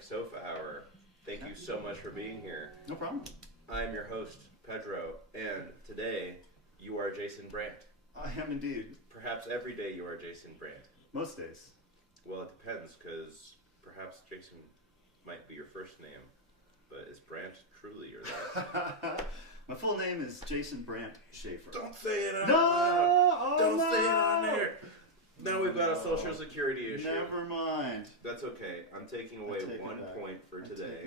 Organic Sofa Hour. Thank you so much for being here. No problem. I'm your host, Pedro, and today you are Jason Brandt. I am indeed. Perhaps every day you are Jason Brandt. Most days. Well, it depends, because perhaps Jason might be your first name, but is Brandt truly your last? My full name is Jason Brandt Schaefer. Don't say it out No! loud! Oh, Don't no! say it on there! Now we've got a social security issue. Never mind. That's okay. I'm taking away 1 point for today. I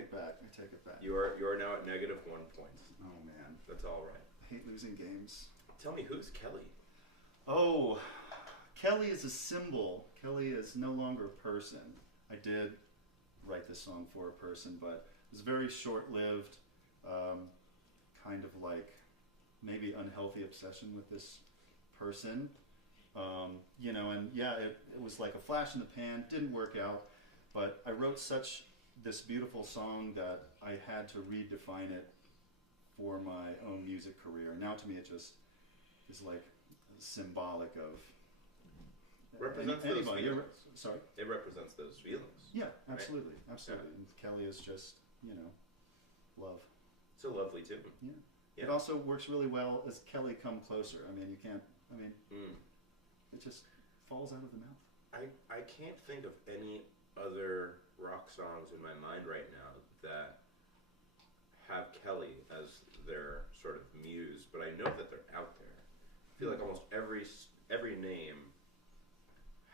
take it back. You are now at -1 point. Oh man. That's all right. I hate losing games. Tell me, who's Kelly? Oh, Kelly is a symbol. Kelly is no longer a person. I did write this song for a person, but it was very short-lived, kind of like maybe unhealthy obsession with this person. You know, and yeah, it was like a flash in the pan, didn't work out, but I wrote this beautiful song that I had to redefine it for my own music career. Now to me it just is like symbolic of Represents those feelings. Sorry? It represents those feelings. Yeah, absolutely, Right? absolutely. Yeah. And Kelly is just, you know, love. It's a lovely tune. Yeah. Yeah. It also works really well as Kelly Come Closer. I mean, it just falls out of the mouth. I can't think of any other rock songs in my mind right now that have Kelly as their sort of muse, but I know that they're out there. I feel like almost every name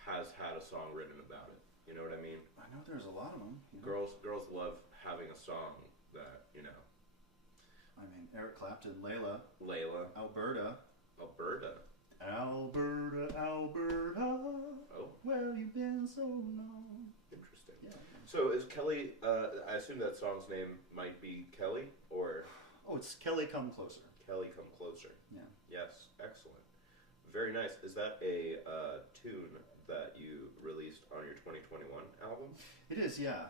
has had a song written about it. You know what I mean? I know there's a lot of them. Girls love having a song that, you know. I mean, Eric Clapton, Layla, Alberta. Oh, where you been so long? interesting. Yeah. So is Kelly, I assume that song's name might be Kelly, or Oh, it's Kelly Come Closer. Kelly Come Closer. Yeah. Yes, excellent. Very nice. Is that a tune that you released on your 2021 album? It is, yeah.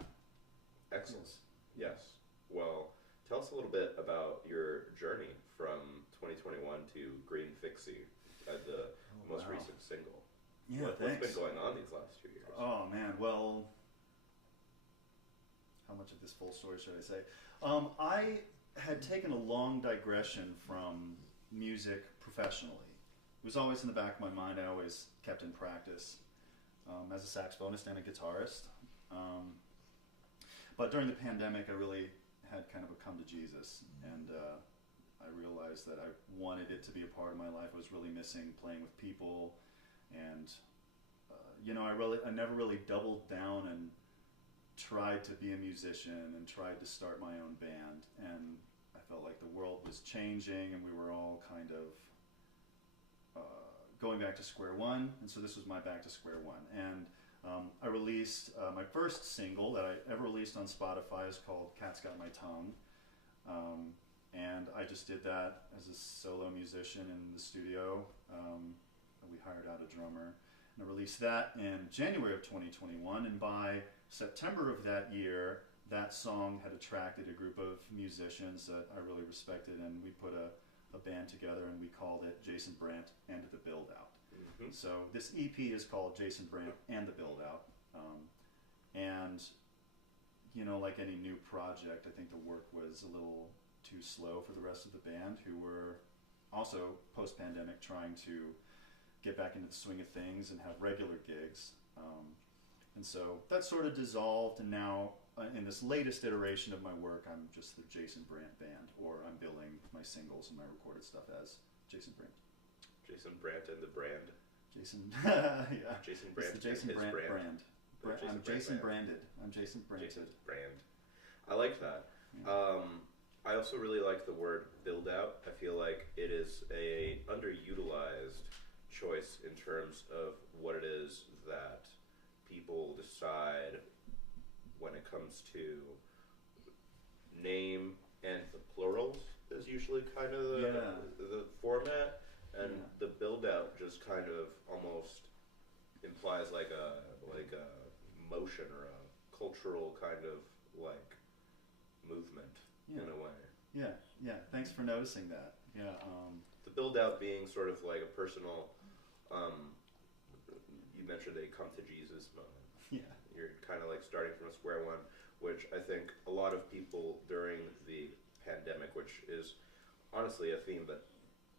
Excellent. Yes. Yes. Well, tell us a little bit about your journey from 2021 to Green Fixie, the most wow. recent single. Yeah, What's thanks. been going on these last 2 years? Oh man, well, how much of this full story should I say? I had taken a long digression from music professionally. It was always in the back of my mind. I always kept in practice as a saxophonist and a guitarist. But during the pandemic, I really had kind of a come to Jesus, and I realized that I wanted it to be a part of my life. I was really missing playing with people, and you know, I never really doubled down and tried to be a musician and tried to start my own band, and I felt like the world was changing and we were all kind of going back to square one, and so this was my back to square one. And I released my first single that I ever released on Spotify is called Cat's Got My Tongue, and I just did that as a solo musician in the studio. We hired out a drummer, and I released that in January of 2021, and by September of that year, that song had attracted a group of musicians that I really respected, and we put a band together, and we called it Jason Brandt and the Build Out. Mm-hmm. So this EP is called Jason Brandt and the Build Out, and you know, like any new project, I think the work was a little too slow for the rest of the band, who were also post-pandemic trying to get back into the swing of things and have regular gigs. And so that sort of dissolved, and now in this latest iteration of my work, I'm just the Jason Brandt Band, or I'm billing my singles and my recorded stuff as Jason Brandt. Jason Brandt and the brand. Jason, yeah. Jason Brandt. It's the Jason and his Brandt brand. I'm Jason Brandt. Branded. I'm Jason Branded. Jason Brand. I like that. Yeah. I also really like the word build out. I feel like it is a underutilized choice in terms of what it is that people decide when it comes to name, and the plurals is usually kind of the format, and the build out just kind of almost implies like a motion or a cultural kind of like movement in a way. Yeah. Thanks for noticing that. Yeah. The build out being sort of like a personal. You mentioned a come to Jesus moment. Yeah. You're kind of like starting from a square one. which I think a lot of people during the pandemic, which is honestly a theme that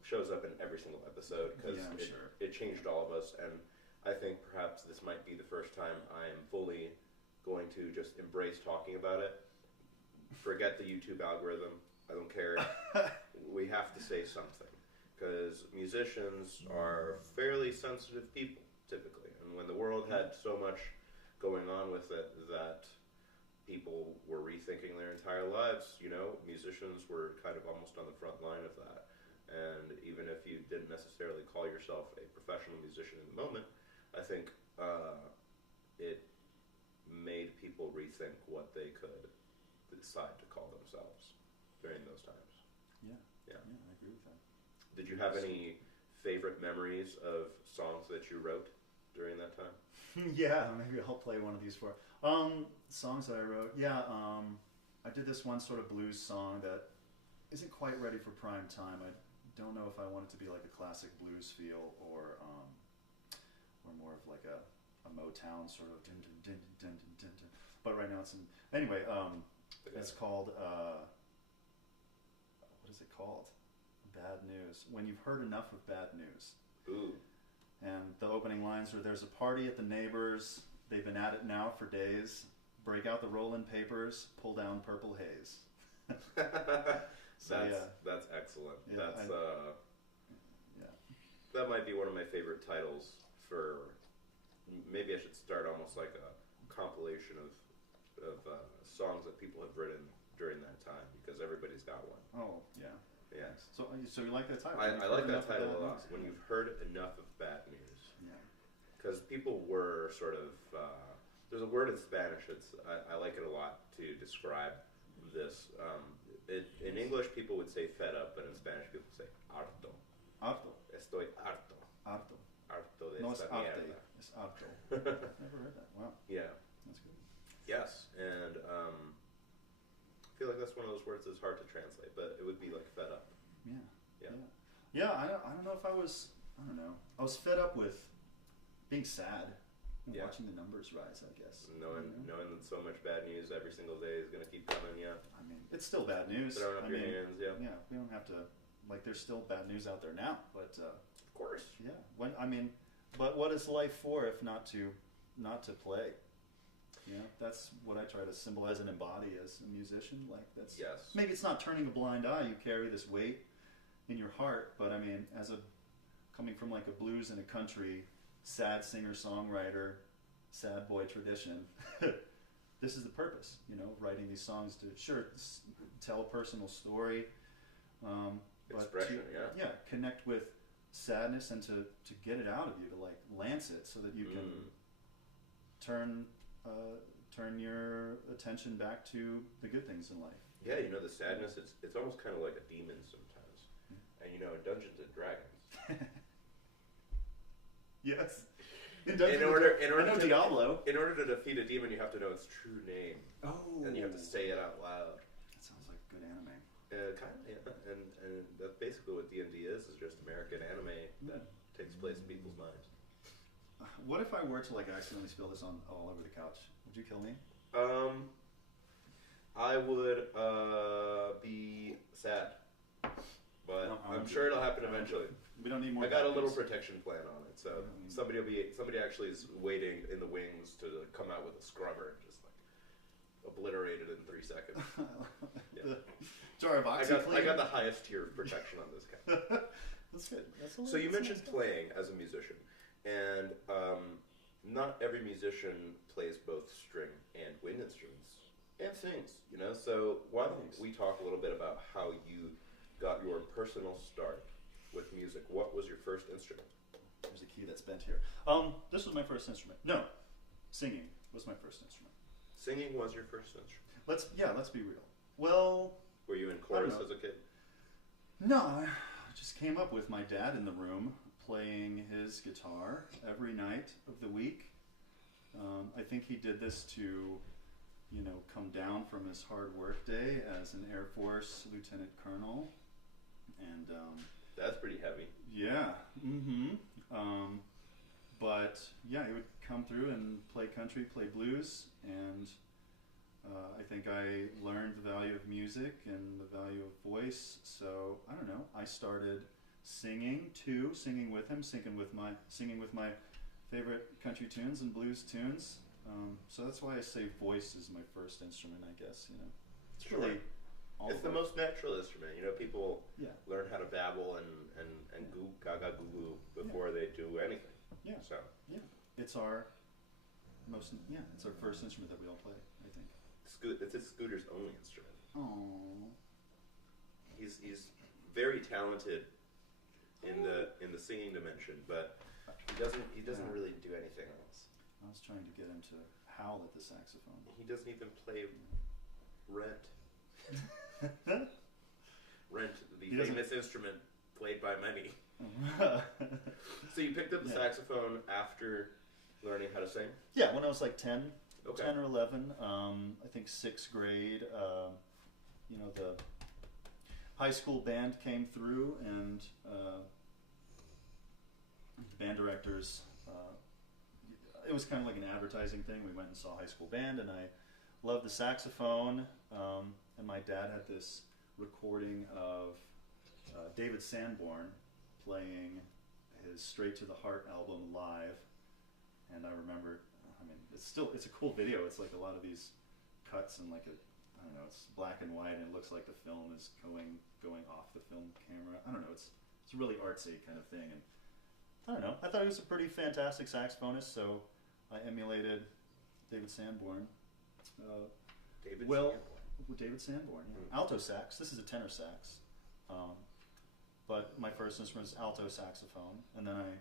shows up in every single episode because it changed all of us, and I think perhaps this might be the first time I am fully going to just embrace talking about it. Forget the YouTube algorithm. I don't care. We have to say something because musicians are fairly sensitive people typically, and when the world had so much going on with it that people were rethinking their entire lives, musicians were kind of almost on the front line of that. And even if you didn't necessarily call yourself a professional musician in the moment, I think it made people rethink what they could decide to call themselves during those times. Yeah, I agree with that. Did you have any favorite memories of songs that you wrote during that time? Yeah, maybe I'll play one of these for songs that I wrote. Yeah, I did this one sort of blues song that isn't quite ready for prime time. I don't know if I want it to be like a classic blues feel or more of like a Motown sort of dun, dun, dun, dun, dun, dun, dun. But right now it's in, anyway, it's called what is it called? Bad News. When you've heard enough of bad news. Ooh. And the opening lines are, there's a party at the neighbors, they've been at it now for days, break out the rollin' papers, pull down purple haze. That's excellent. Yeah, That might be one of my favorite titles for, maybe I should start almost like a compilation of songs that people have written during that time, because everybody's got one. Oh, yeah. Yeah. So you like that title? I like that title a lot. When you've heard enough of bad news. Yeah. Because people were sort of, there's a word in Spanish, I like it a lot to describe this. In English people would say fed up, but in Spanish people say harto. Harto. Estoy harto. Harto. Harto de No, esta it's arte. mierda. It's harto. I've never heard that. Wow. Yeah. That's good. Yes, and I feel like that's one of those words that's hard to translate, but it would be like fed up. Yeah. I don't know if I was fed up with being sad and watching the numbers rise, I guess. Knowing that so much bad news every single day is going to keep coming, I mean, it's still bad news. Throwing up your hands, Yeah, we don't have to, there's still bad news out there now, but of course. Yeah. But what is life for if not to play? That's what I try to symbolize and embody as a musician. Maybe it's not turning a blind eye. You carry this weight in your heart, but I mean, coming from like a blues and a country, sad singer-songwriter, sad boy tradition, this is the purpose, writing these songs to, tell a personal story, expression, but connect with sadness and to get it out of you, to lance it so that you can turn your attention back to the good things in life. Yeah, the sadness, it's almost kind of like a demon sometimes. And in Dungeons and Dragons. Yes. In order Diablo. In order to defeat a demon, you have to know its true name. Oh. And you have to say it out loud. That sounds like good anime. Kind of, yeah. And that's basically what D&D is just American anime that takes place in people's minds. What if I were to accidentally spill this all over the couch? Would you kill me? I would be sad, but no, I'm sure it'll happen eventually. We don't need more. I got a little protection plan on it, so somebody actually is waiting in the wings to come out with a scrubber, just obliterated in 3 seconds. The jar of OxyClean. I got the highest tier of protection on this guy. That's good. So you mentioned playing as a musician, and not every musician plays both string and wind instruments and sings. So why don't we talk a little bit about how you got your personal start with music? What was your first instrument? There's a key that's bent here. This was my first instrument. No, singing was my first instrument. Singing was your first instrument? Let's be real. Well, were you in chorus as a kid? No, I just came up with my dad in the room playing his guitar every night of the week. I think he did this to, come down from his hard work day as an Air Force lieutenant colonel. And that's pretty heavy. Yeah. Mm-hmm. But yeah, he would come through and play country, play blues, and I think I learned the value of music and the value of voice. So I don't know. I started singing too, singing with him, singing with my favorite country tunes and blues tunes. So that's why I say voice is my first instrument. I guess it's Sure. really It's the most natural instrument. People Yeah. learn how to babble and goo gaga goo goo before they do anything. Yeah. So It's our it's our first instrument that we all play. I think. It's Scooter's only instrument. Oh. He's very talented in the singing dimension, but he doesn't really do anything else. I was trying to get him to howl at the saxophone. He doesn't even play Rent. Rent, the famous instrument played by many. So you picked up the saxophone after learning how to sing? Yeah, when I was like 10, Okay. 10 or 11, I think 6th grade, the high school band came through, and the band directors, it was kind of like an advertising thing. We went and saw high school band, and I loved the saxophone, and my dad had this recording of David Sanborn playing his Straight to the Heart album live, and I remember, it's a cool video. It's like a lot of these cuts and it's black and white, and it looks like the film is going off the film camera. I don't know, it's a really artsy kind of thing, and I don't know, I thought he was a pretty fantastic saxophonist, so I emulated David Sanborn. David Sanborn, yeah. Alto sax. This is a tenor sax, but my first instrument is alto saxophone, and then I,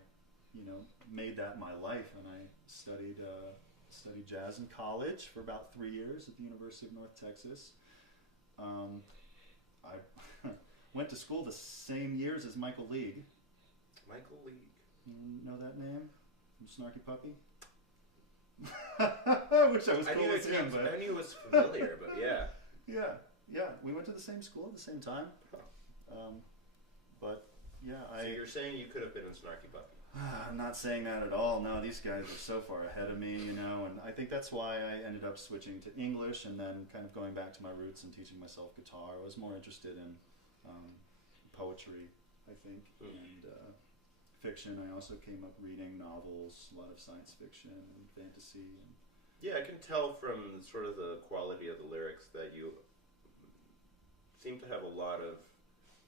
made that my life, and I studied jazz in college for about 3 years at the University of North Texas. I went to school the same years as Michael League. Michael League. You know that name from Snarky Puppy? I wish I was cool as him, but I knew it was familiar, but yeah. Yeah. We went to the same school at the same time. But yeah, So you're saying you could have been a Snarky Puppy? I'm not saying that at all. No, these guys are so far ahead of me, and I think that's why I ended up switching to English and then kind of going back to my roots and teaching myself guitar. I was more interested in poetry, I think, and fiction. I also came up reading novels, a lot of science fiction and fantasy. Yeah, I can tell from sort of the quality of the lyrics that you seem to have a lot of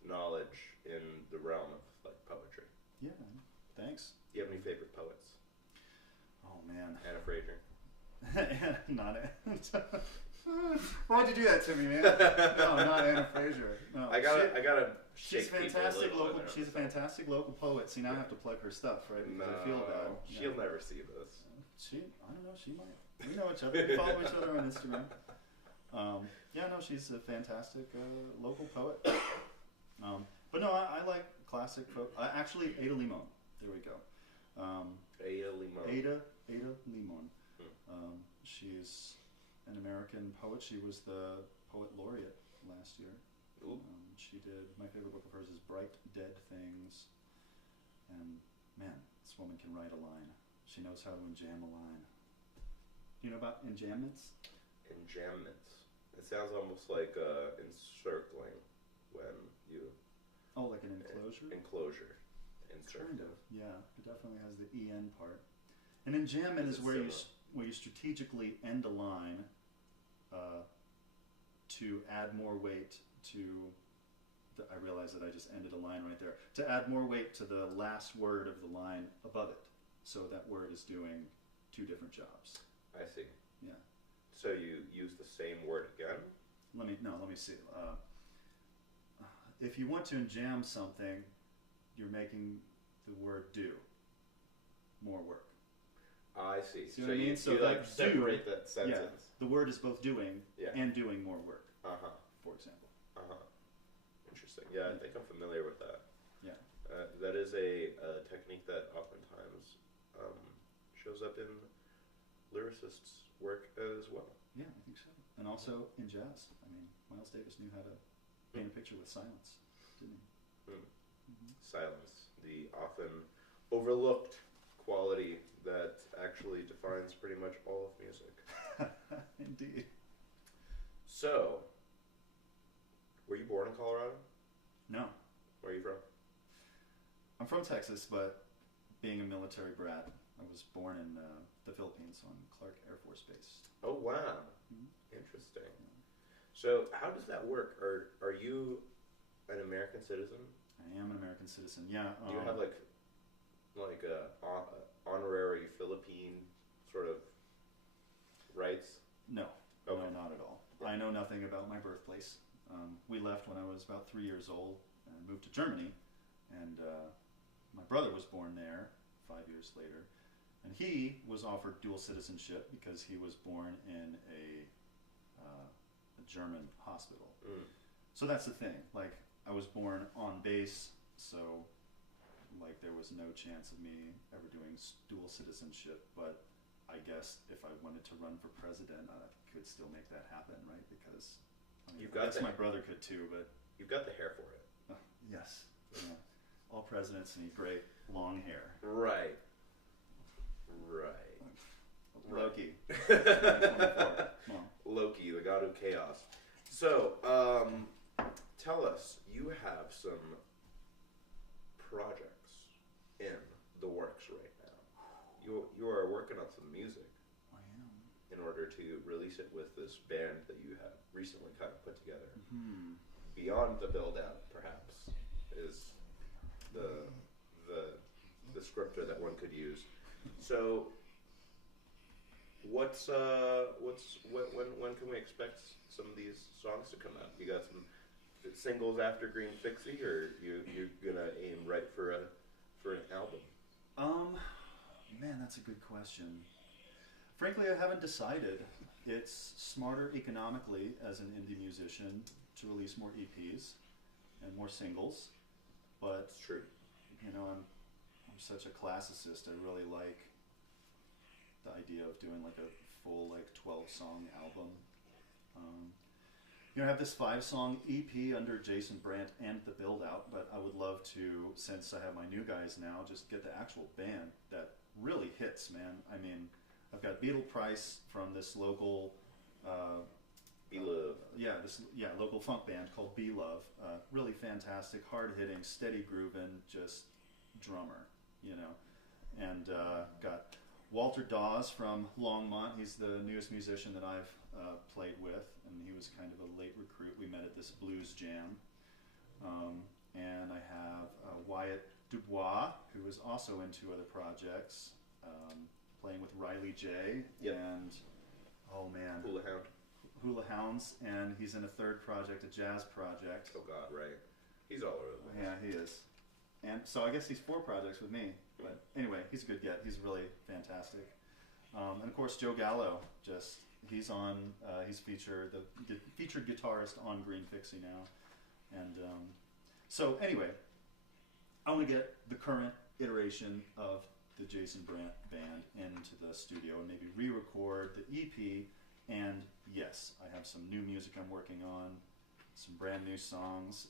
knowledge in the realm of poetry. Yeah, thanks. Do you have any favorite poets? Oh man, Anna Fraser. Not Anna. Why'd you do that to me, man? No, not Anna Fraser. No, I gotta. She's fantastic local. She's a fantastic local poet. See, now I have to plug her stuff, right? Because I feel bad. She'll never see this. I don't know. She might. We know each other. We follow each other on Instagram. She's a fantastic local poet. But no, I like classic folk. Actually, Ada Limon. There we go. Ada Limon. Ada Limon. She's an American poet. She was the poet laureate last year. She did, my favorite book of hers is Bright Dead Things. And man, this woman can write a line. She knows how to enjam a line. Do you know about enjambments? Enjambments. It sounds almost like encircling when you... Oh, like an enclosure? Enclosure. Encircling. Kind of, yeah. It definitely has the EN part. An enjambment is where you strategically end a line to add more weight to... I realize that I just ended a line right there. To add more weight to the last word of the line above it. So that word is doing two different jobs. I see. Yeah. So you use the same word again? Let me see. If you want to enjam something, you're making the word do more work. I see. See what I mean? So you separate that sentence. Yeah, the word is both doing and doing more work. For example. Interesting. Yeah, I think I'm familiar with that. Yeah. That is a technique that oftentimes shows up in lyricists' work as well. Yeah, I think so. And also in jazz. I mean, Miles Davis knew how to paint a picture with silence, didn't he? Silence, the often overlooked quality that actually defines pretty much all of music. Indeed. So, were you born in Colorado? No. Where are you from? I'm from Texas, but being a military brat, I was born in the Philippines on Clark Air Force Base. Oh, wow. Mhm. Interesting. So, how does that work? Are you an American citizen? I am an American citizen. Yeah. Do you have like a honorary Philippine sort of rights? No. Okay. No, not at all. Yeah. I know nothing about my birthplace. We left when I was about 3 years old and moved to Germany, and my brother was born there 5 years later, and he was offered dual citizenship because he was born in a German hospital. Mm. So that's the thing. Like, I was born on base, so like there was no chance of me ever doing dual citizenship. But I guess if I wanted to run for president, I could still make that happen, right? Because I mean, I guess my brother could too, but you've got the hair for it. yes, yeah. All presidents need great long hair. Right. Right. Loki. Well, Loki, the god of chaos. So, tell us, you have some projects in the works right now. You are working on some music. I am. In order to release it with this band that you have recently kind of put together. Mm-hmm. Beyond the build out, perhaps, is the descriptor that one could use. So, when can we expect some of these songs to come out? You got some singles after Green Fixie, or you're gonna aim right for an album? Man, that's a good question. Frankly, I haven't decided. It's smarter economically as an indie musician to release more EPs and more singles, but It's true. you know, I'm such a classicist. I really like the idea of doing like a full 12-song album. I have this 5-song EP under Jason Brandt and the Build Out, but I would love to, since I have my new guys now, just get the actual band that really hits, man. I mean, I've got Beetle Price from this local Be-Love. local funk band called Be-Love. Really fantastic, hard-hitting, steady grooving, just drummer, And got Walter Dawes from Longmont. He's the newest musician that I've played with, and he was kind of a late recruit. We met at this blues jam. And I have Wyatt Dubois, who is also into other projects, playing with Riley J. Yep. And, oh man, Hula Hounds, and he's in a third project, a jazz project. Oh God, right. He's all over the place. Yeah, he is. And so I guess he's 4 projects with me. But anyway, he's a good get. He's really fantastic. And of course, Joe Gallo, he's featured guitarist on Green Fixie now. And so anyway, I want to get the current iteration of the Jason Brandt band into the studio and maybe re-record the EP. And yes, I have some new music I'm working on, some brand new songs.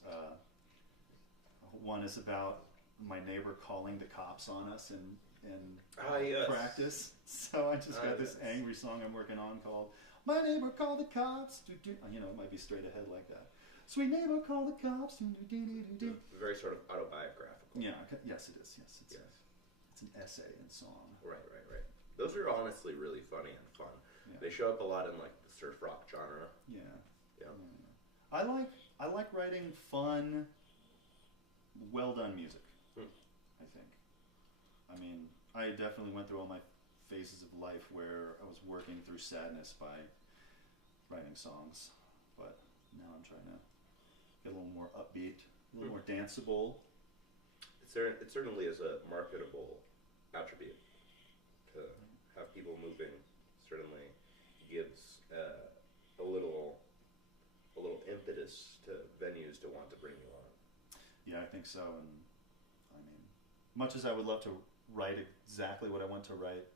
One is about my neighbor calling the cops on us in yes. practice. So I just got this angry song I'm working on called "My Neighbor Called the Cops." It might be straight ahead like that. Sweet neighbor called the cops. Very sort of autobiographical. Yeah. Yes, it is. Yes, it's an essay and song. Right. Those are honestly really funny and fun. Yeah. They show up a lot in like the surf rock genre. Yeah. Yeah. I like writing fun, well done music. I think. I mean, I definitely went through all my phases of life where I was working through sadness by writing songs, but now I'm trying to get a little more upbeat, a little more danceable. It certainly is a marketable attribute to have people moving. Certainly gives a little impetus to venues to want to bring you on. Yeah, I think so. And I mean, much as I would love to write exactly what I want to write,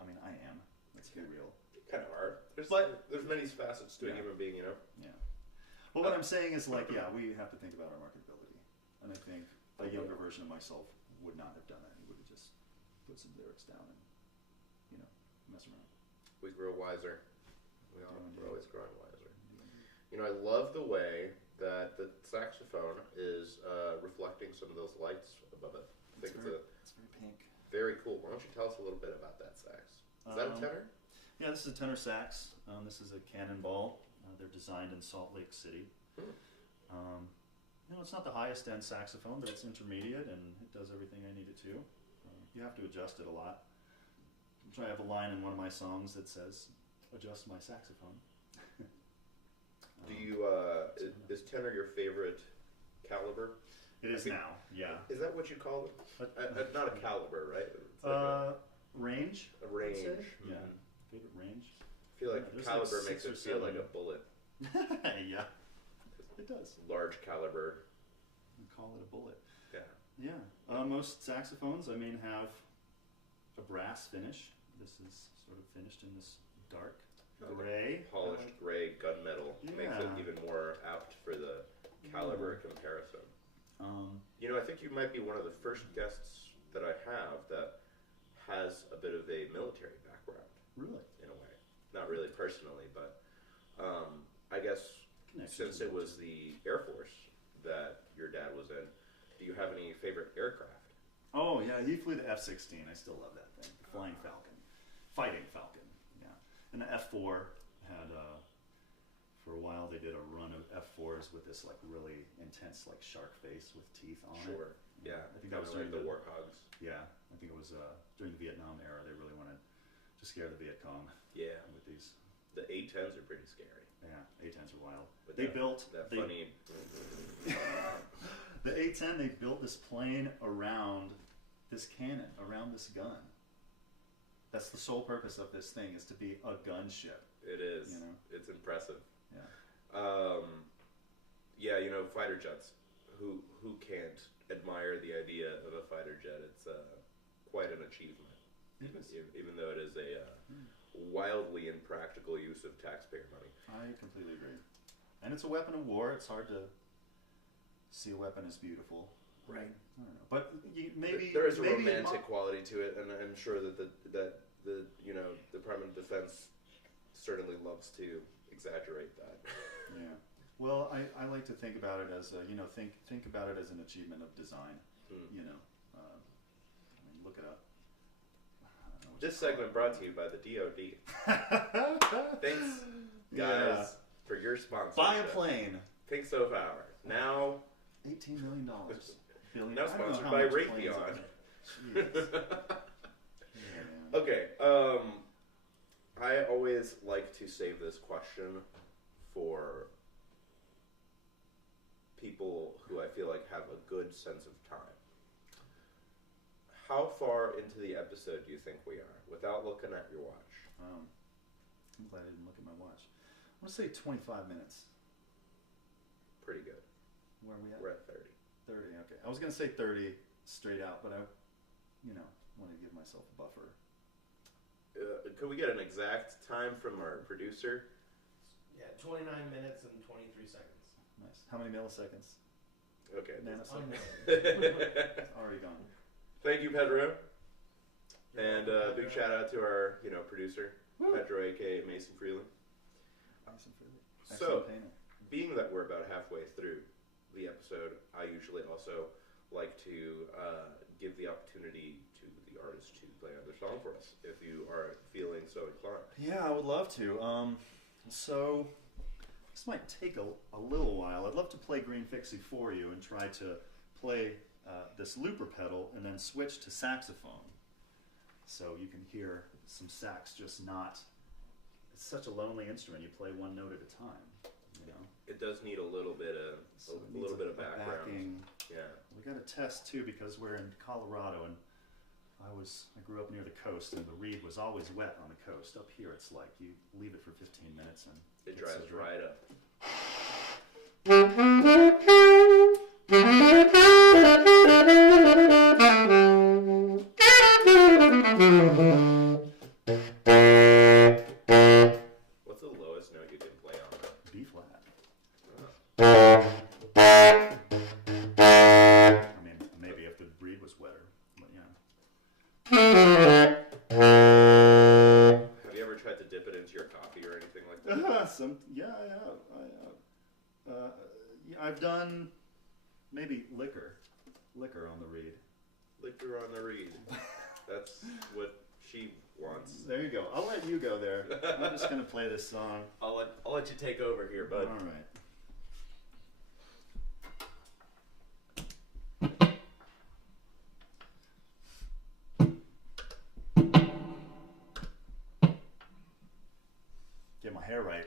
I mean, I am. Let's be real. Kind of hard. There's many facets to a human being, Yeah. Well, what I'm saying is, we have to think about our marketability. And I think a younger version of myself would not have done that. He would have just put some lyrics down and, mess around. We grow wiser. We're always growing wiser. I love the way that the saxophone is reflecting some of those lights above it. I think It's very pink. Very cool. Why don't you tell us a little bit about that sax? Is that a tenor? Yeah, this is a tenor sax. This is a Cannonball. They're designed in Salt Lake City. It's not the highest end saxophone, but it's intermediate and it does everything I need it to. You have to adjust it a lot. I have a line in one of my songs that says, "Adjust my saxophone." Do you is tenor your favorite caliber? It is now, yeah. Is that what you call it? Not a caliber, right? It's like range. A range. Mm-hmm. Yeah. Favorite range. I feel like caliber makes it feel like a bullet. Yeah. It does. Large caliber. We call it a bullet. Yeah. Yeah. Most saxophones, have a brass finish. This is sort of finished in this dark gray. Polished gray gunmetal. Yeah. Makes it even more apt for the caliber comparison. I think you might be one of the first guests that I have that has a bit of a military background. Really? In a way. Not really personally, but I guess since it was the Air Force that your dad was in, do you have any favorite aircraft? Oh, yeah, he flew the F-16. I still love that thing. The Flying Falcon. Fighting Falcon, yeah. And the F-4 had, for a while they did a run of F-4s with this really intense shark face with teeth on it. Sure, yeah. I think that was during the Warhogs. Yeah, I think it was during the Vietnam era. They really wanted to scare the Viet Cong. Yeah. With these. The A-10s are pretty scary. Yeah, A-10s are wild. But they built that funny. The A-10. They built this plane around this cannon, around this gun. That's the sole purpose of this thing, is to be a gunship. It is. It's impressive. Yeah. Fighter jets. Who can't admire the idea of a fighter jet? It's quite an achievement. It is. Even though it is a wildly impractical use of taxpayer money. I completely agree. And it's a weapon of war. It's hard to see a weapon as beautiful. Right. I don't know. But maybe there is a romantic quality to it, and I'm sure that the Department of Defense certainly loves to exaggerate that. Yeah. Well, I like to think about it as think about it as an achievement of design. Look it up. This segment brought to you by the DoD. Thanks, guys, for your sponsorship. Buy a plane. Pink Stove Hour. Now $18 million. Now sponsored by Raytheon. Okay. I always like to save this question for people who I feel like have a good sense of time. How far into the episode do you think we are, without looking at your watch? I'm glad I didn't look at my watch. I'm going to say 25 minutes. Pretty good. Where are we at? We're at 30. 30, okay. I was going to say 30 straight out, but I want to give myself a buffer. Could we get an exact time from our producer? Yeah, 29 minutes and 23 seconds. Nice. How many milliseconds? Okay. Nanoseconds. Already gone. Thank you, Pedro. And big shout out to our, producer, Pedro, aka Mason Freeland. Mason Freeland. So, being that we're about halfway through the episode, I usually also like to give the opportunity to the artist to play another song for us, if you are feeling so inclined. Yeah, I would love to. So this might take a little while. I'd love to play Green Fixie for you and try to play this looper pedal and then switch to saxophone. So you can hear some sax, just not... It's such a lonely instrument. You play one note at a time, It does need a little bit of background. Backing. Yeah. We got to test too, because we're in Colorado, and I grew up near the coast, and the reed was always wet on the coast. Up here, it's like you leave it for 15 minutes and it dries right up. What's the lowest note you can play on that? B flat. Oh. I mean, maybe if the reed was wetter, but yeah. Have you ever tried to dip it into your coffee or anything like that? Yeah, I have. I've done maybe liquor on the reed. Liquor on the reed. That's what she wants. There you go. I'll let you go there. I'm just gonna play this song. I'll let you take over here, bud. All right. Get my hair right.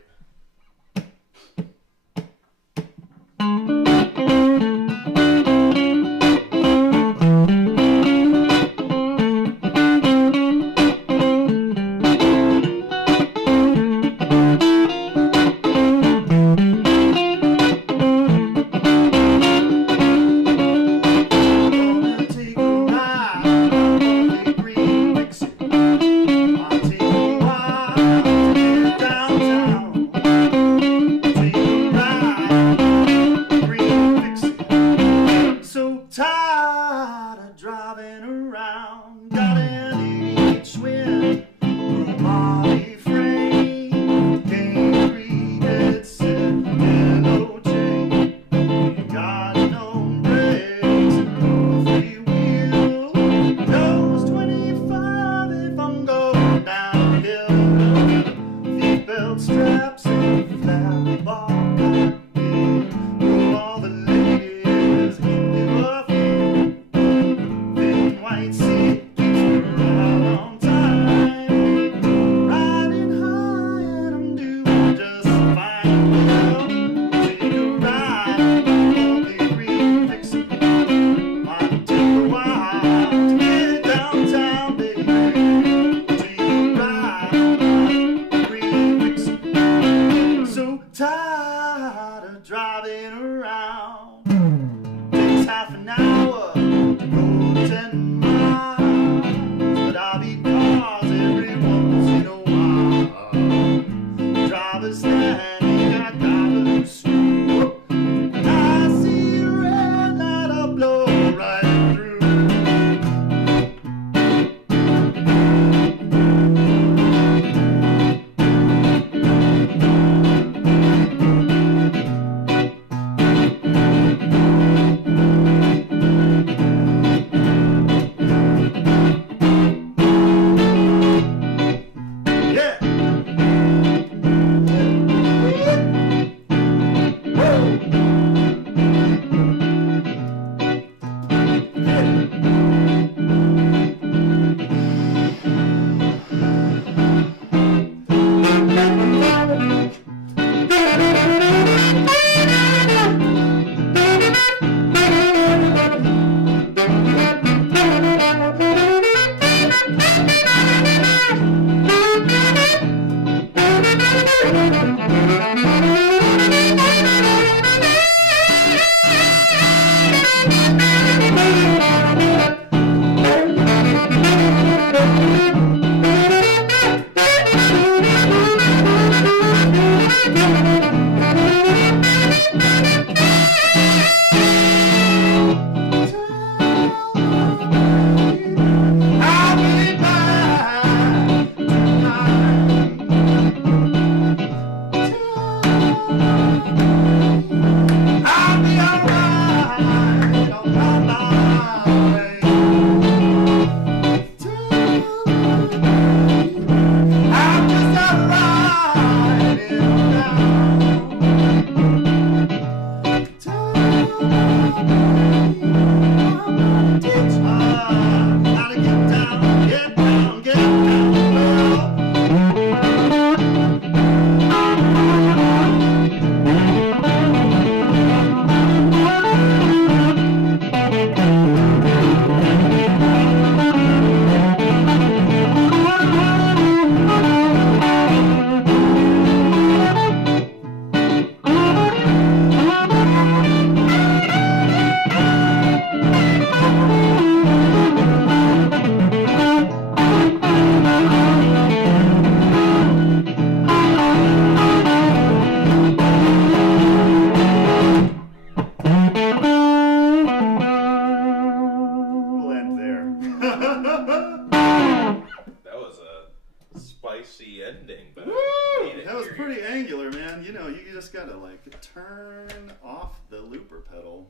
That was a spicy ending, but Woo! I need it. That was pretty angular, man. You know, you just gotta like turn off the looper pedal.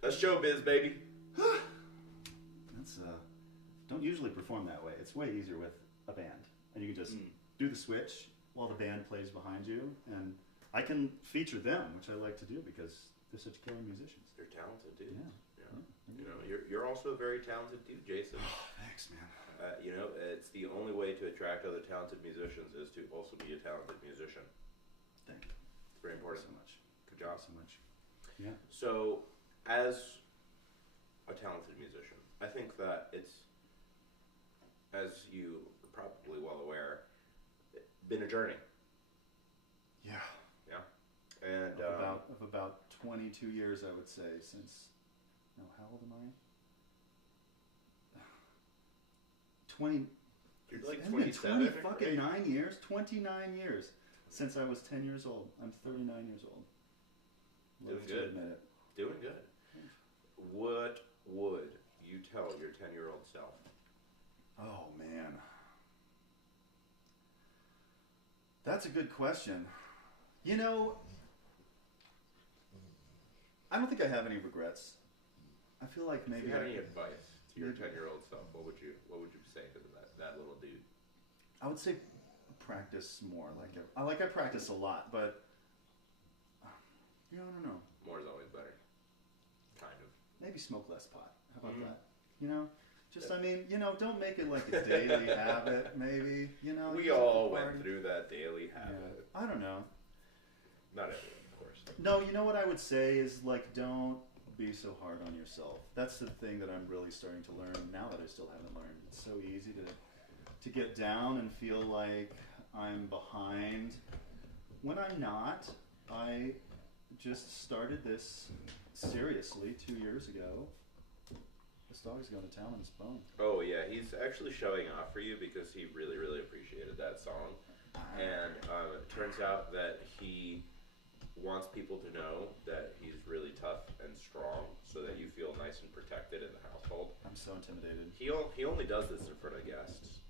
That's showbiz, baby. That's don't usually perform that way. It's way easier with a band, and you can just do the switch while the band plays behind you, and I can feature them, which I like to do because they're such killer musicians. They're talented dudes. Yeah. You know, you're also a very talented dude, Jason. Thanks, man. You know, it's the only way to attract other talented musicians is to also be a talented musician. Thank you. It's very important. Thank you so much. Good job. Thank you so much. Yeah. So, as a talented musician, I think that it's, as you are probably well aware, been a journey. Yeah. Yeah. And of about 22 years, I would say, since. No, how old am I? 20. you're like It's been 27. 20 fucking 9 years. 29 years since I was 10 years old. I'm 39 years old. Doing Love to good. admit it. Doing good. What would you tell your 10-year-old self? Oh man, that's a good question. You know, I don't think I have any regrets. I feel like maybe If you had any advice to your 10-year-old self, what would you say to that little dude? I would say practice more. I practice a lot, but I don't know. More is always better. Kind of. Maybe smoke less pot. How about that? You know, just don't make it like a daily habit. Maybe We all went through that daily habit. Yeah. I don't know. Not everyone, of course. No, you know what I would say is don't be so hard on yourself. That's the thing that I'm really starting to learn now that I still haven't learned. It's so easy to get down and feel like I'm behind when I'm not. I just started this seriously 2 years ago. This dog's going to town on his bone. Oh yeah, he's actually showing off for you because he really, really appreciated that song, and it turns out that he wants people to know that he's really tough and strong, so that you feel nice and protected in the household. I'm so intimidated. He only does this in front of guests.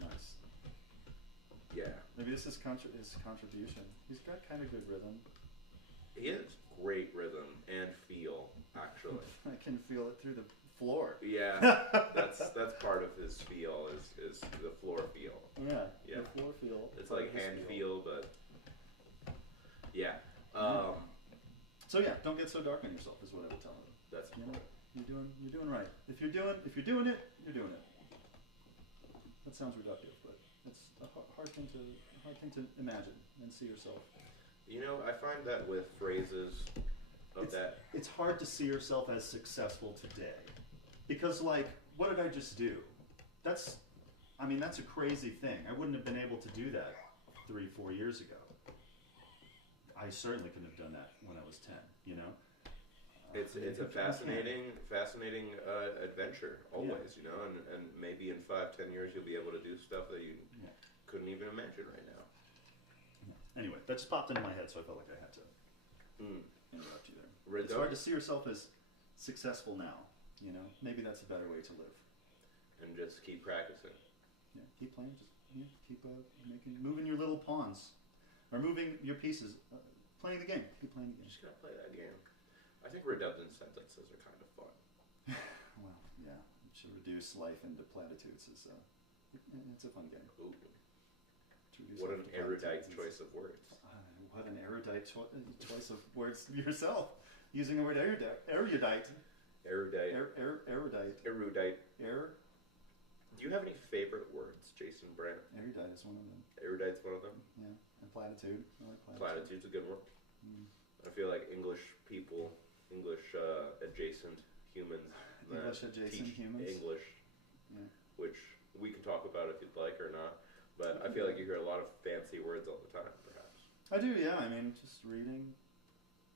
Nice. Yeah. Maybe this is his contribution. He's got kind of good rhythm. He has great rhythm and feel, actually. I can feel it through the floor. Yeah, that's part of his feel is the floor feel. Yeah. Yeah. The floor feel. It's like hand feel, but yeah. So yeah, don't get so dark on yourself is what I would tell him. That's You're doing right. If you're doing it, you're doing it. That sounds reductive, but it's a hard thing to imagine and see yourself. You know, I find that with phrases of that. It's hard to see yourself as successful today. Because, what did I just do? That's a crazy thing. I wouldn't have been able to do that 3-4 years ago. I certainly couldn't have done that when I was 10, you know? It's a fascinating adventure, always, you know, and maybe in 5-10 years you'll be able to do stuff that you couldn't even imagine right now. Anyway, that just popped into my head, so I felt like I had to interrupt you there. It's hard to see yourself as successful now, you know? Maybe that's a better way to live. And just keep practicing. Yeah, keep playing, keep moving your little pawns, or moving your pieces, playing the game. Keep playing the game. Just gotta play that game. I think redundant sentences are kind of fun. Well, yeah, to reduce life into platitudes is it's a fun game. Ooh. What an erudite choice of words. What an erudite choice of words yourself. Using the word erudite. Erudite. Erudite. Do you have any favorite words, Jason Brandt? Erudite is one of them. Erudite's one of them? Yeah. And platitude. I like platitude. Platitude's a good one. I feel like English adjacent humans English-adjacent teach humans? English, which we can talk about if you'd like or not. But I feel like you hear a lot of fancy words all the time, perhaps. I do, yeah. I mean, just reading,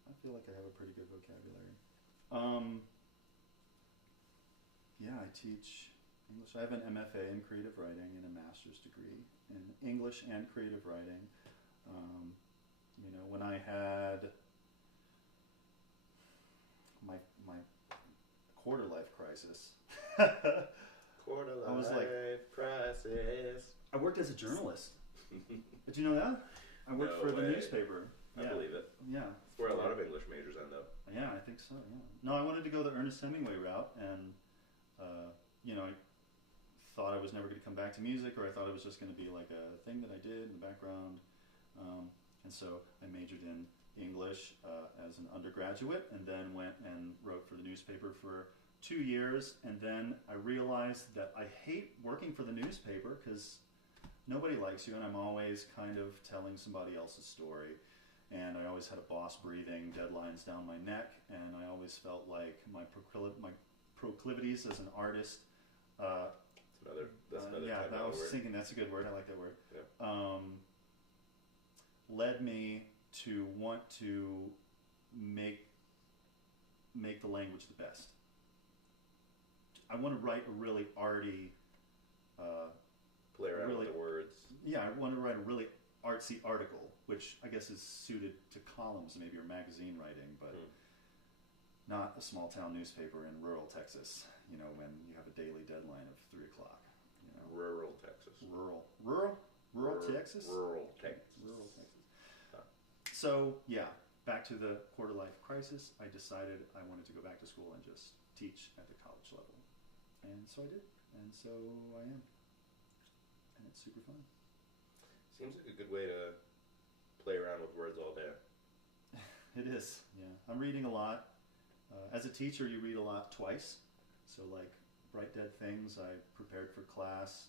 I feel like I have a pretty good vocabulary. Yeah, I teach English. I have an MFA in creative writing and a master's degree in English and creative writing. You know, when I had my quarter life crisis, Quarter I was life crisis. I worked as a journalist Did you know that? I worked No for the way. newspaper. I Yeah. believe it. Yeah. It's where a lot of English majors end up. Yeah, I think so. Yeah. No, I wanted to go the Ernest Hemingway route, and I thought I was never going to come back to music, or I thought it was just going to be like a thing that I did in the background. And so I majored in English as an undergraduate, and then went and wrote for the newspaper for 2 years. And then I realized that I hate working for the newspaper because nobody likes you, and I'm always kind of telling somebody else's story. And I always had a boss breathing deadlines down my neck, and I always felt like my proclivities as an artist. That's another yeah, type I of was word. thinking that's a good word. I like that word. Yeah. Led me to want to make the language the best. I want to write a really arty. Play around really- with the words. Yeah, I want to write a really artsy article, which I guess is suited to columns maybe or magazine writing, but not a small town newspaper in rural Texas. When you have a daily deadline of 3:00. Rural Texas. Rural Texas. Rural Texas. Rural Texas. So yeah, back to the quarter life crisis. I decided I wanted to go back to school and just teach at the college level, and so I did, and so I am, and it's super fun. Seems like a good way to play around with words all day. It is, yeah. I'm reading a lot. As a teacher, you read a lot twice. So like Bright Dead Things, I prepared for class,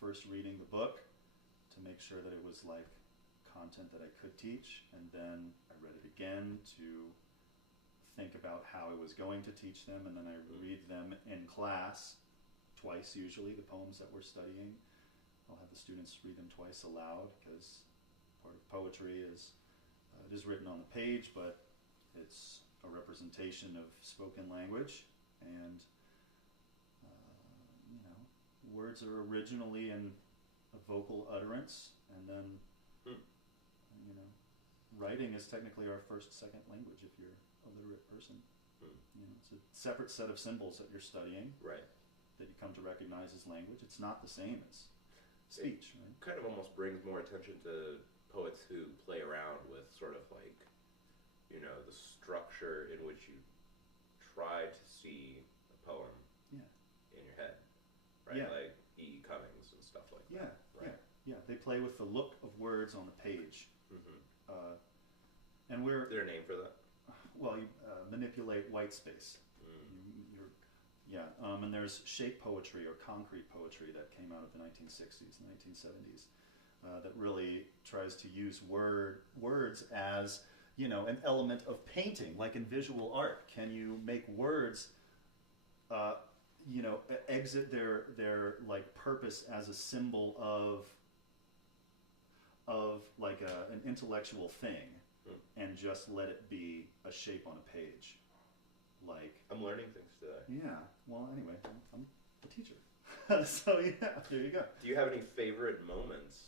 first reading the book to make sure that it was like content that I could teach, and then I read it again to think about how I was going to teach them, and then I read them in class twice usually, the poems that we're studying. I'll have the students read them twice aloud because part of poetry is it is written on the page, but it's a representation of spoken language, and words are originally in a vocal utterance, and then writing is technically our second language if you're a literate person. It's a separate set of symbols that you're studying, Right. that you come to recognize as language. It's not the same as speech, right? Kind of almost brings more attention to poets who play around with sort of like, the structure in which you try to see a poem in your head, right? Yeah. Like E. Cummings and stuff like Yeah, that. Right. yeah. They play with the look of words on the page. Mm-hmm. And we're, Is there a name for that? well, you manipulate white space. And there's shape poetry or concrete poetry that came out of the 1960s and 1970s that really tries to use words as, an element of painting, like in visual art. Can you make words, exit their like purpose as a symbol of like an intellectual thing, and just let it be a shape on a page? Like, I'm learning things today. yeah. Well, anyway, I'm a teacher, so yeah. There you go. Do you have any favorite moments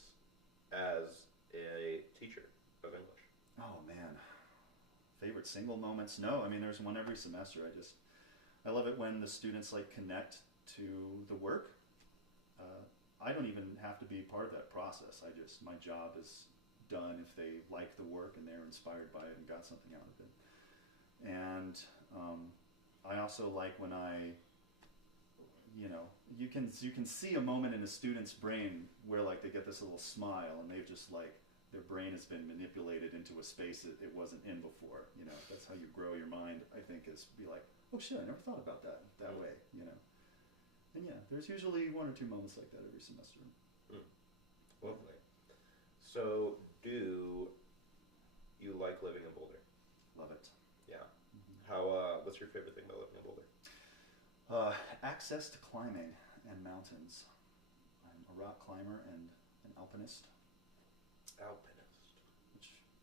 as a teacher of English? Oh man, favorite single moments? No, I mean there's one every semester. I love it when the students like connect to the work. I don't even have to be part of that process. My job is done if they like the work and they're inspired by it and got something out of it. And I also like when you can see a moment in a student's brain where like they get this little smile and they've just like their brain has been manipulated into a space that it wasn't in before. That's how you grow your mind, I think, is be like, oh shit, I never thought about that way. And yeah, there's usually one or two moments like that every semester. Lovely. So, do you like living in Boulder? Love it. Yeah. How? What's your favorite thing about living in Boulder? Access to climbing and mountains. I'm a rock climber and an alpinist.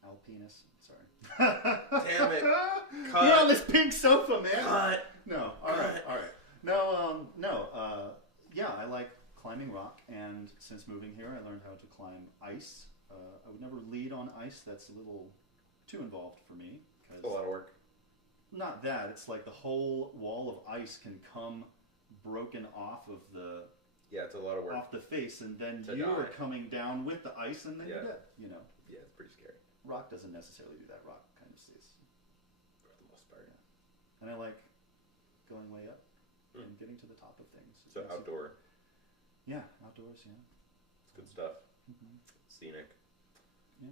Alpinist. Sorry. Damn it! Cut. You're on this pink sofa, man. Cut. No. All right. No. Yeah, I like climbing rock, and since moving here, I learned how to climb ice. I would never lead on ice. That's a little too involved for me. A lot of work. Not that. It's like the whole wall of ice can come broken off of the Yeah, it's a lot of work. off the face, and then To you are die. coming down with the ice, and then Yeah. you're dead. You know, Yeah, it's pretty scary rock doesn't necessarily do that. Rock kind of stays. for the most part. Yeah. And I like going way up Hmm. and getting to the top of things. It So makes it- outdoor, Yeah, outdoors. Yeah. it's good stuff. hmm Scenic. Yeah.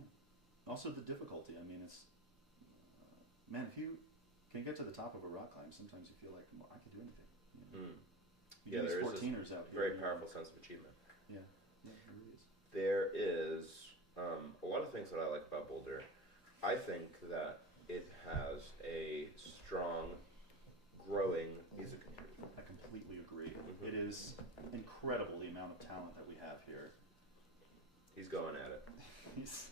Also the difficulty. I mean, it's man, if you can get to the top of a rock climb, sometimes you feel like well, I can do anything. You know? Mm. You Yeah, do these there is this 14ers out here. Very you know. powerful sense of achievement. Yeah, it really is. There is a lot of things that I like about Boulder. I think that it has a strong, growing music community. I completely agree. Mhm. It is incredible the amount of talent that we have here. He's going at it. He's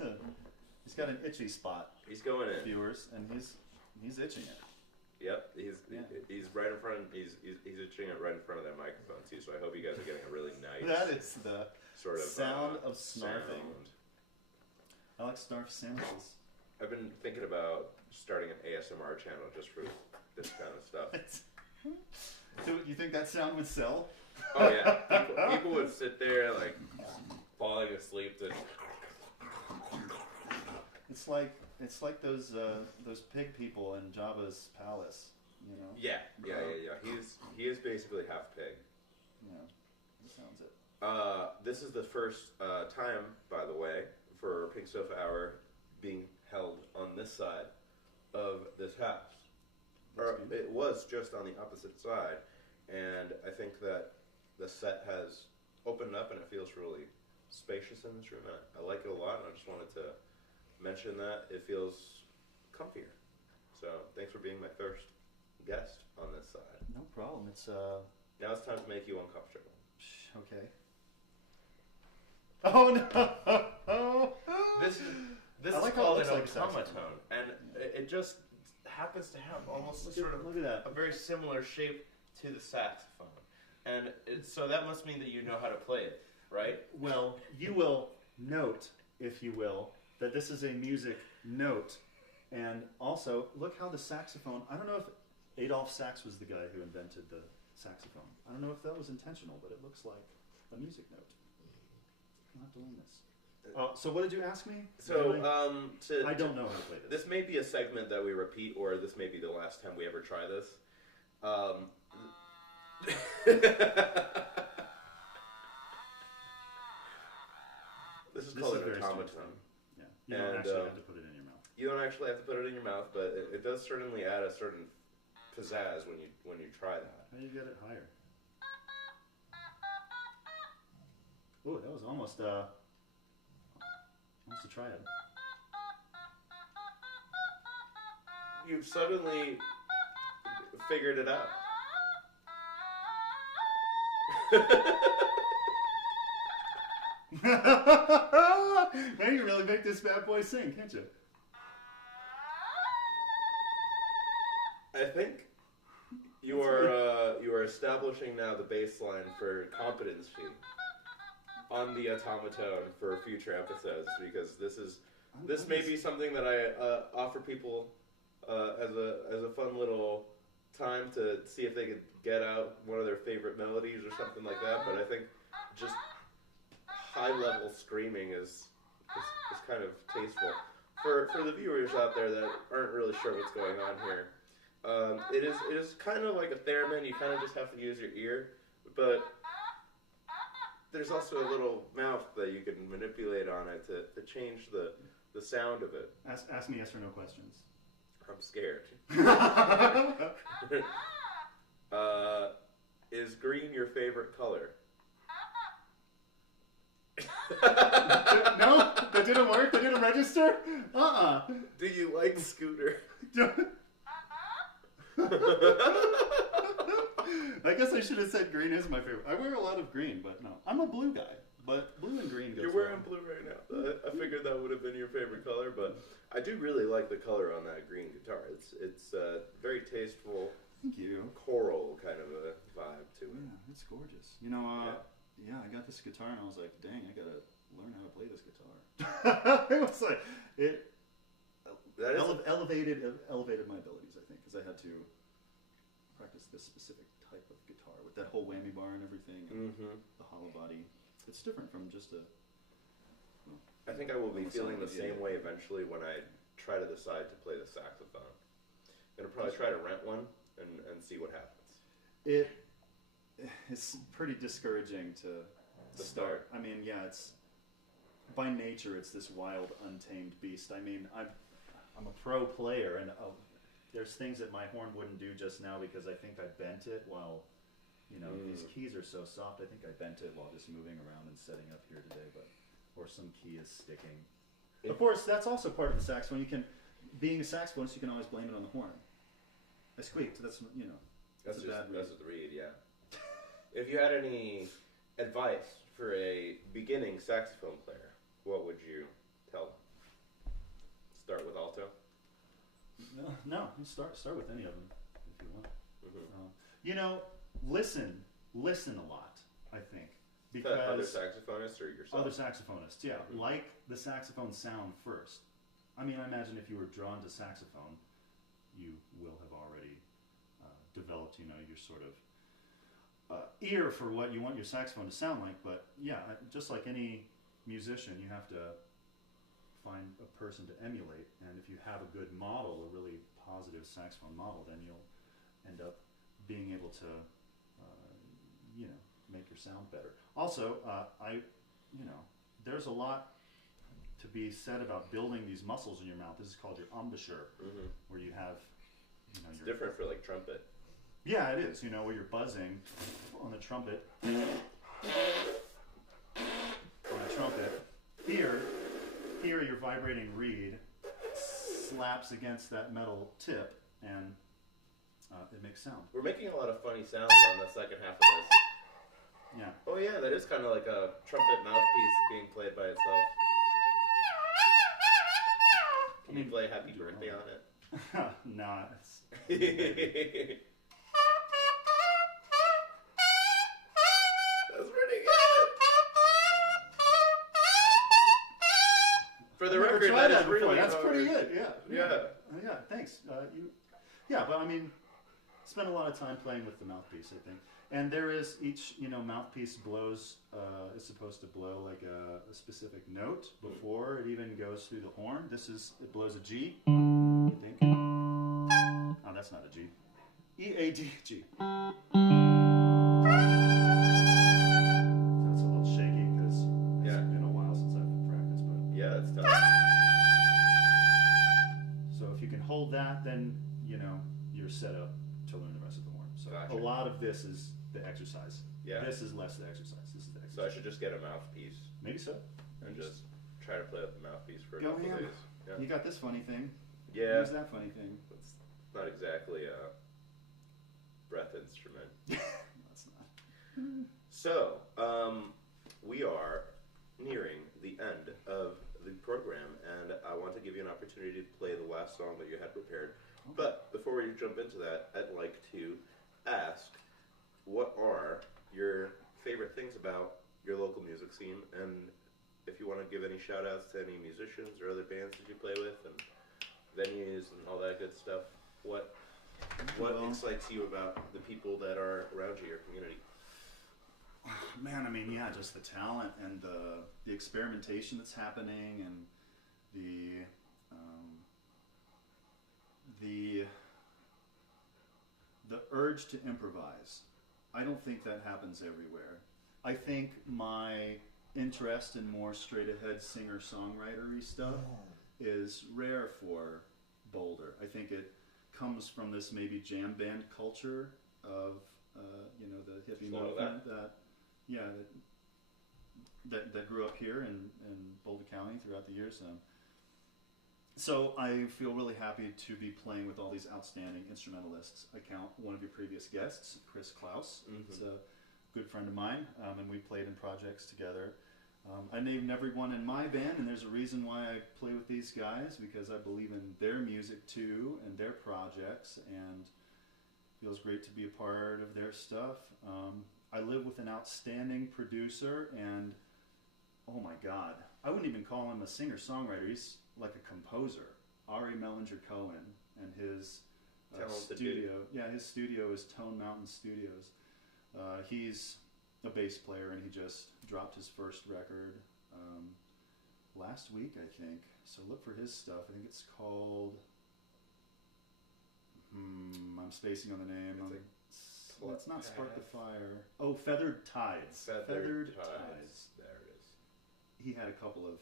got an itchy spot, He's going in. viewers, and he's itching it. Yep, Yeah. he's right in front. He's itching it right in front of that microphone too. So I hope you guys are getting a really nice That is the sort of sound of snarfing. sound. I like snarf sandwiches. I've been thinking about starting an ASMR channel just for this kind of stuff. So you think that sound would sell? Oh yeah, people would sit there like falling asleep to. It's like those pig people in Jabba's palace, you know. Yeah. He is basically half pig. Yeah, that sounds it. This is the first time, by the way, for Pink Sofa Hour being held on this side of this house. Or it was just on the opposite side, and I think that the set has opened up and it feels really spacious in this room, and I like it a lot, and I just wanted to mention that it feels comfier. So thanks for being my first guest on this side. No problem. It's Now it's time to make you uncomfortable. okay. Oh no! This I is like how it called looks an like a saxophone. automaton, and it just happens to have almost Look sort at, of look at that. a very similar shape to the saxophone, and so that must mean that you know how to play it, right? Well, you will note, if you will, that this is a music note, and also look how the saxophone. I don't know if Adolph Sax was the guy who invented the saxophone. I don't know if that was intentional, but it looks like a music note. I'll have to learn this. So what did you ask me? So I don't know how to play this. This may be a segment that we repeat, or this may be the last time we ever try this. This is called an very strange automaton. thing. Yeah, you don't And, actually have to put it in your mouth. You don't actually have to put it in your mouth, but it does certainly add a certain pizzazz when you try that. How do you get it higher? Ooh, that was almost a triad. You've suddenly figured it out. Now you really make this bad boy sing, can't you? I think you are establishing now the baseline for competency on the automaton for future episodes, because this may be something that I offer people as a fun little time to see if they could get out one of their favorite melodies or something like that. But I think just high level screaming is kind of tasteful for the viewers out there that aren't really sure what's going on here. It is kind of like a theremin. You kind of just have to use your ear, but there's also a little mouth that you can manipulate on it to change the sound of it. Ask me yes or no questions. I'm scared. Is green your favorite color? No, that didn't work. That didn't register. Do you like Scooter? I guess I should have said green is my favorite. I wear a lot of green, but no, I'm a blue guy. But blue and green goes. You're wearing well. blue right now. I figured that would have been your favorite color, but I do really like the color on that green guitar. It's very tasteful. Thank you. Choral kind of a vibe to it. Yeah, it's gorgeous. You know, I got this guitar and I was like, dang, I gotta learn how to play this guitar. It was like elevated my abilities, I think, because I had to practice this specific type of guitar with that whole whammy bar and everything, and the hollow it's different from just a. I think I will be Almost feeling like the an same idiot. way eventually when I try to decide to play the saxophone. I'm gonna probably try to rent one and see what happens. It's pretty discouraging to start. I mean, yeah, it's by nature it's this wild, untamed beast. I mean, I'm a pro player, and there's things that my horn wouldn't do just now because I think I bent it while, these keys are so soft. I think I bent it while just moving around and setting up here today, or some key is sticking. Of course, that's also part of the saxophone. Being a saxophonist, you can always blame it on the horn. I squeaked. That's That's a bad read. That's just the read, yeah. If you had any advice for a beginning saxophone player, what would you tell them? Start with alto? No, you start with any of them if you want. Mm-hmm. Listen a lot. I think Because other saxophonists or yourself? Other saxophonists, yeah. Mm-hmm. Like the saxophone sound first. I mean, I imagine if you were drawn to saxophone, you will have already developed, your sort of ear for what you want your saxophone to sound like. But yeah, just like any musician, you have to find a person to emulate. And if you have a good model, a really positive saxophone model, then you'll end up being able to, make your sound better. Also, there's a lot to be said about building these muscles in your mouth. This is called your embouchure, where you have, it's different for like trumpet. Yeah, it is. Where you're buzzing on the trumpet. Here, your vibrating reed slaps against that metal tip, and it makes sound. We're making a lot of funny sounds on the second half of this. Yeah. Oh yeah, that is kind of like a trumpet mouthpiece being played by itself. Can you play Happy Birthday on it? Nah, That's pretty good. For the record, that is really that's hard. pretty good. Yeah. Yeah. Thanks. But I mean, spend a lot of time playing with the mouthpiece, I think. And there is each, mouthpiece blows, is supposed to blow like a specific note before it even goes through the horn. It blows a G, I think. Oh, that's not a G. E-A-D, G. So it's a little shaky because it's been a while since I've practiced. But Yeah, that's tough. so if you can hold that, then, you're set up to learn the rest of the horn. So Gotcha. a lot of this is the exercise. Yeah. This is less the exercise. This is the exercise. So I should just get a mouthpiece Maybe so. and just try to play with the mouthpiece for a Go couple ham. days. Yeah. You got this funny thing. Yeah. Who's that funny thing? It's not exactly a breath instrument. That's not. So, we are nearing the end of the program, and I want to give you an opportunity to play the last song that you had prepared. But before we jump into that, I'd like to ask, what are your favorite things about your local music scene? And if you want to give any shout-outs to any musicians or other bands that you play with and venues and all that good stuff, what excites you about the people that are around you, your community? Man, I mean, yeah, just the talent and the experimentation that's happening, and the urge to improvise. I don't think that happens everywhere. I think my interest in more straight-ahead singer-songwritery stuff is rare for Boulder. I think it comes from this maybe jam band culture of the hippie movement that grew up here in Boulder County throughout the years. So I feel really happy to be playing with all these outstanding instrumentalists. I count one of your previous guests, Chris Klaus. He's a good friend of mine, and we played in projects together. I named everyone in my band, and there's a reason why I play with these guys, because I believe in their music too and their projects, and it feels great to be a part of their stuff. I live with an outstanding producer, and oh my God, I wouldn't even call him a singer-songwriter. He's like a composer, Ari Mellinger Cohen, and his studio. Yeah, his studio is Tone Mountain Studios. He's a bass player, and he just dropped his first record last week, I think. So look for his stuff. I think it's called. I'm spacing on the name. It's not Spark the Fire. Oh, Feathered Tides. Feathered Tides. There it is. He had a couple of.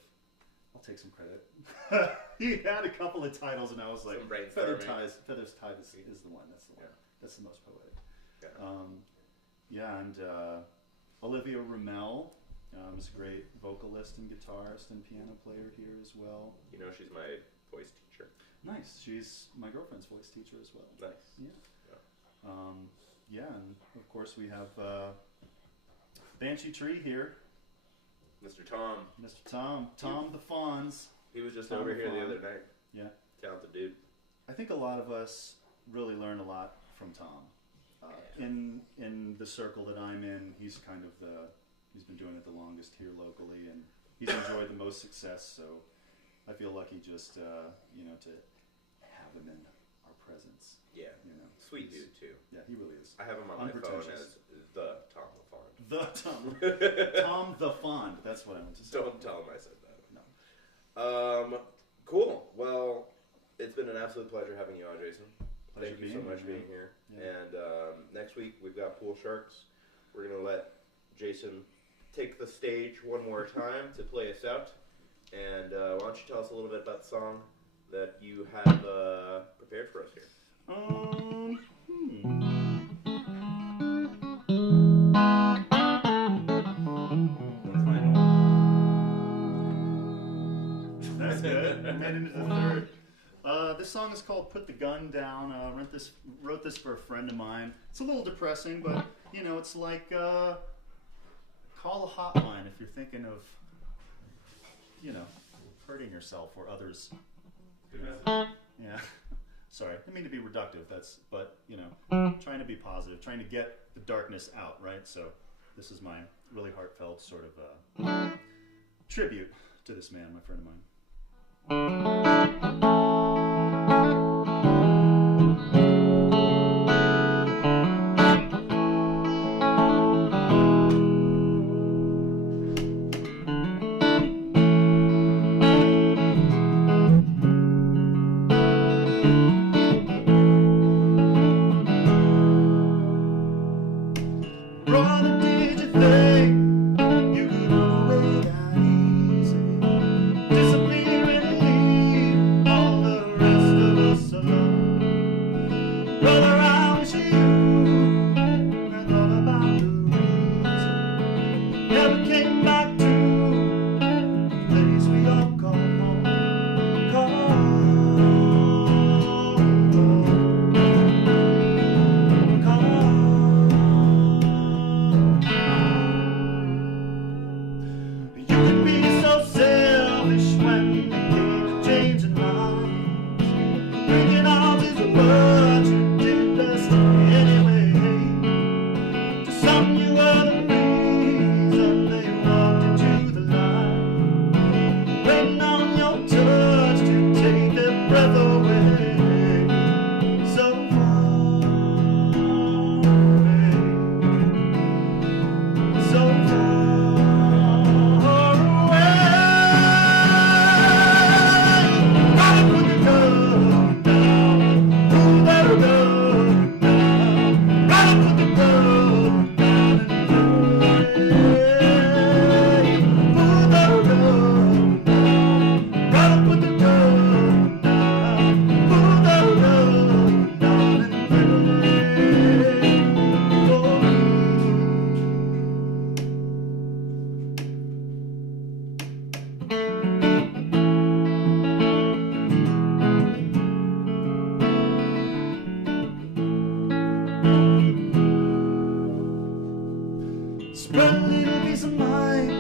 I'll take some credit. He had a couple of titles, and I was like, Feathered Tides. Feathered Tides is the one. That's the one. Yeah. That's the most poetic. Yeah. And Olivia Ramel is a great vocalist and guitarist and piano player here as well. You know, she's my voice teacher. Nice. She's my girlfriend's voice teacher as well. Nice. Yeah. And of course we have Banshee Tree here. Mr. Tom. Tom the Fonz. He was just Tom over here the Fawn. other night. Yeah. Talented dude. I think a lot of us really learn a lot from Tom. In the circle that I'm in, he's kind of he's been doing it the longest here locally, and he's enjoyed the most success. So I feel lucky just to have him in our presence. Yeah. Sweet dude too. Yeah, he really is. I have him on my phone as the Tom LaFond. The Tom the Fond. That's what I meant to say. Don't tell him I said that. No. Cool. Well, it's been an absolute pleasure having you on, Jason. Thank you so much for being here. Yeah. And next week we've got Pool Sharks. We're going to let Jason take the stage one more time to play us out. And why don't you tell us a little bit about the song that you have prepared for us here? That's good. I made it into the third. This song is called "Put the Gun Down." Wrote this for a friend of mine. It's a little depressing, but it's like call a hotline if you're thinking of hurting yourself or others. Yeah. Sorry, I didn't mean to be reductive. But trying to be positive, trying to get the darkness out, right? So this is my really heartfelt sort of tribute to this man, my friend of mine. Brother, did you think you could run away that easy? Disappear and leave all the rest of us alone. Brother, I wish you had thought about the reason. Never came back to the place we all call home. You could be so selfish when it came to changing minds, bringing all to the world you did best anyway. To some you were the reason they walked into the light, waiting on your touch to take their breath away. So far away, so far. Spread a little piece of mind